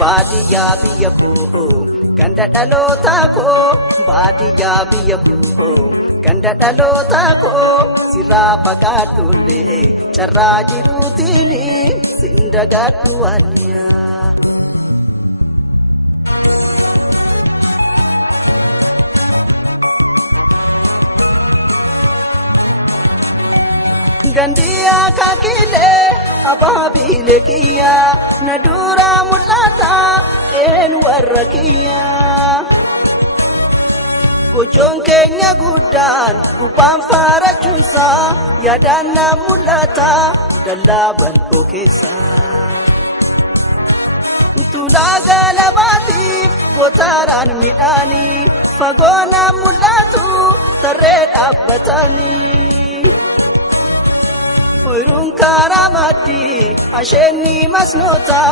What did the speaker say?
baadiyyaa biyya koo ganda dhalootaa koo baadiyyaa biyya koo ganda dhalootaa koo sirraa fagaadhullee carraa jiruutiin sin dagadhu waaniyaa. Gandiya kakile ababile kiya nadura mulata en warrakiya Gojoon keenya guddaan gubbaan faarachuunsa yaadana mulata dallaa bal'oo keessa Tulaa galabaatiif gootaraan midhaanii fagoona mul'atu tarree dhaabbatanii Oyrun karaa maddii asheenni masnoota